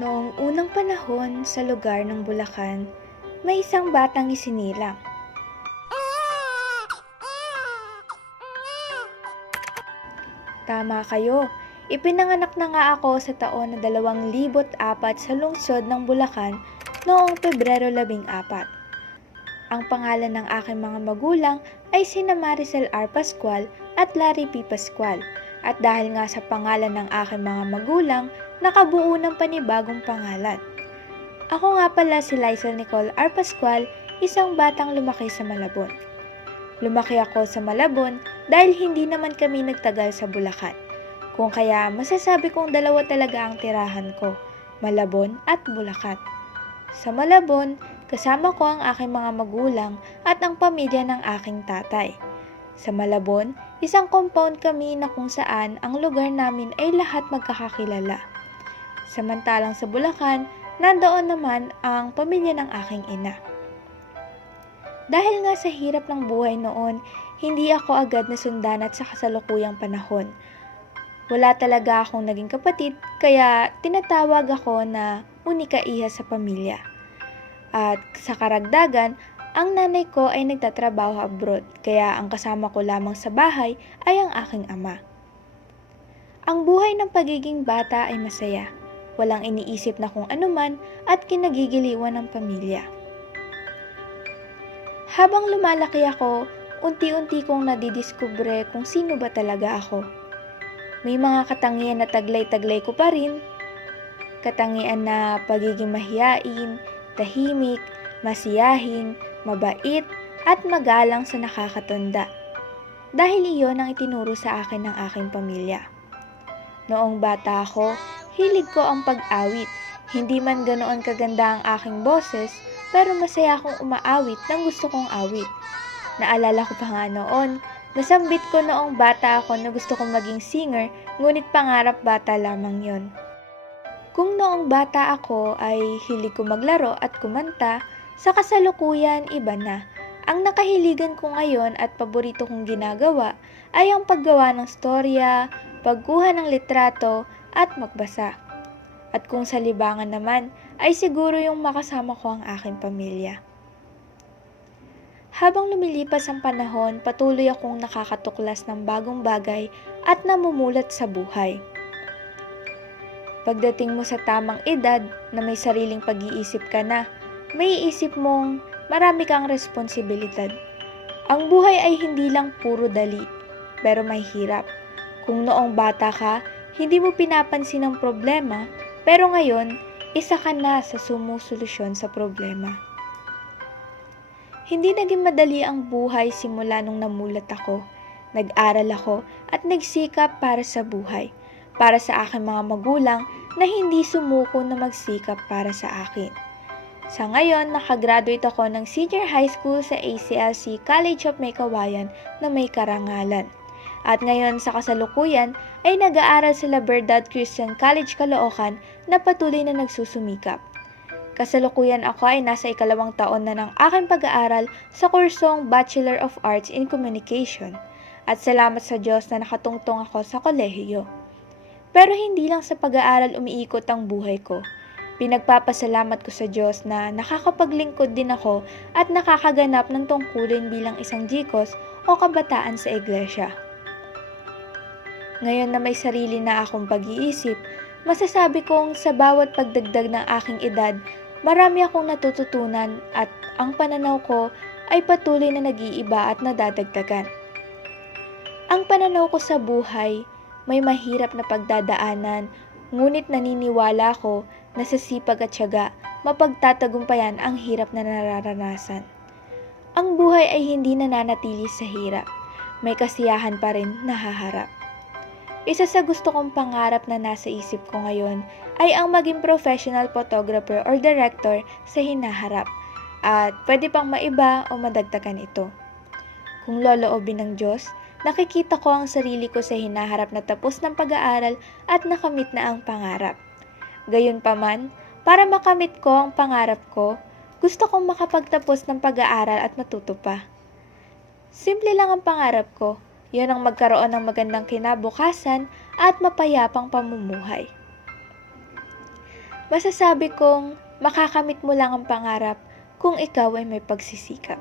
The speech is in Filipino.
Noong unang panahon sa lugar ng Bulacan, may isang batang isinilang. Tama kayo, ipinanganak na nga ako sa taon na 2004 sa lungsod ng Bulacan noong Pebrero 14. Ang pangalan ng aking mga magulang ay sina Maricel R. Pascual at Larry P. Pascual. At dahil nga sa pangalan ng aking mga magulang, nakabuo ng panibagong pangalan. Ako nga pala si Lizel Nicole R. Pascual, isang batang lumaki sa Malabon. Lumaki ako sa Malabon dahil hindi naman kami nagtagal sa Bulacan. Kung kaya masasabi kong dalawa talaga ang tirahan ko, Malabon at Bulacan. Sa Malabon, kasama ko ang aking mga magulang at ang pamilya ng aking tatay. Sa Malabon, isang compound kami na kung saan ang lugar namin ay lahat magkakakilala. Samantalang sa Bulacan, nandoon naman ang pamilya ng aking ina. Dahil nga sa hirap ng buhay noon, hindi ako agad nasundan sa kasalukuyang panahon. Wala talaga akong naging kapatid, kaya tinatawag ako na unika iha sa pamilya. At sa karagdagan, ang nanay ko ay nagtatrabaho abroad, kaya ang kasama ko lamang sa bahay ay ang aking ama. Ang buhay ng pagiging bata ay masaya. Walang iniisip na kung anuman at kinagigiliwan ng pamilya. Habang lumalaki ako, unti-unti kong nadidiskubre kung sino ba talaga ako. May mga katangian na taglay-taglay ko pa rin. Katangian na pagiging mahiyain, tahimik, masiyahin, mabait, at magalang sa nakakatanda. Dahil iyon ang itinuro sa akin ng aking pamilya. Noong bata ako, hilig ko ang pag-awit. Hindi man ganoon kaganda ang aking boses, pero masaya akong umaawit ng gusto kong awit. Naalala ko pa nga noon, nasambit ko noong bata ako na gusto kong maging singer, ngunit pangarap bata lamang yon. Kung noong bata ako ay hilig ko maglaro at kumanta, sa kasalukuyan iba na. Ang nakahiligan ko ngayon at paborito kong ginagawa ay ang paggawa ng storya, pagkuha ng litrato at magbasa. At kung sa libangan naman ay siguro yung makasama ko ang aking pamilya. Habang lumilipas ang panahon, patuloy akong nakakatuklas ng bagong bagay at namumulat sa buhay. Pagdating mo sa tamang edad na may sariling pag-iisip ka na, may isip mong marami kang responsibilidad. Ang buhay ay hindi lang puro dali, pero may hirap. Kung noong bata ka, hindi mo pinapansin ang problema, pero ngayon, isa ka na sa sumusolusyon sa problema. Hindi naging madali ang buhay simula nung namulat ako. Nag-aral ako at nagsikap para sa buhay, para sa aking mga magulang na hindi sumuko na magsikap para sa akin. Sa ngayon, nakagraduate ako ng senior high school sa ACLC College of Maykawayan na may karangalan. At ngayon sa kasalukuyan ay nag-aaral sa La Verdad Christian College Caloocan na patuloy na nagsusumikap. Kasalukuyan ako ay nasa 2nd taon na ng aking pag-aaral sa kursong Bachelor of Arts in Communication. At salamat sa Diyos na nakatungtong ako sa kolehiyo. Pero hindi lang sa pag-aaral umiikot ang buhay ko. Pinagpapasalamat ko sa Diyos na nakakapaglingkod din ako at nakakaganap ng tungkulin bilang isang G.C.O.S o kabataan sa iglesia. Ngayon na may sarili na akong pag-iisip, masasabi kong sa bawat pagdagdag ng aking edad, marami akong natututunan at ang pananaw ko ay patuloy na nag-iiba at nadadagdagan. Ang pananaw ko sa buhay, may mahirap na pagdadaanan, ngunit naniniwala ko na sa sipag at tiyaga, mapagtatagumpayan ang hirap na nararanasan. Ang buhay ay hindi nananatili sa hirap. May kasiyahan pa rin nahaharap. Isa sa gusto kong pangarap na nasa isip ko ngayon ay ang maging professional photographer or director sa hinaharap. At pwede pang maiba o madagdagan ito. Kung loloobin ng Diyos, nakikita ko ang sarili ko sa hinaharap na tapos ng pag-aaral at nakamit na ang pangarap. Gayunpaman, para makamit ko ang pangarap ko, gusto kong makapagtapos ng pag-aaral at matuto pa. Simple lang ang pangarap ko, yun ang magkaroon ng magandang kinabukasan at mapayapang pamumuhay. Masasabi kong makakamit mo lang ang pangarap kung ikaw ay may pagsisikap.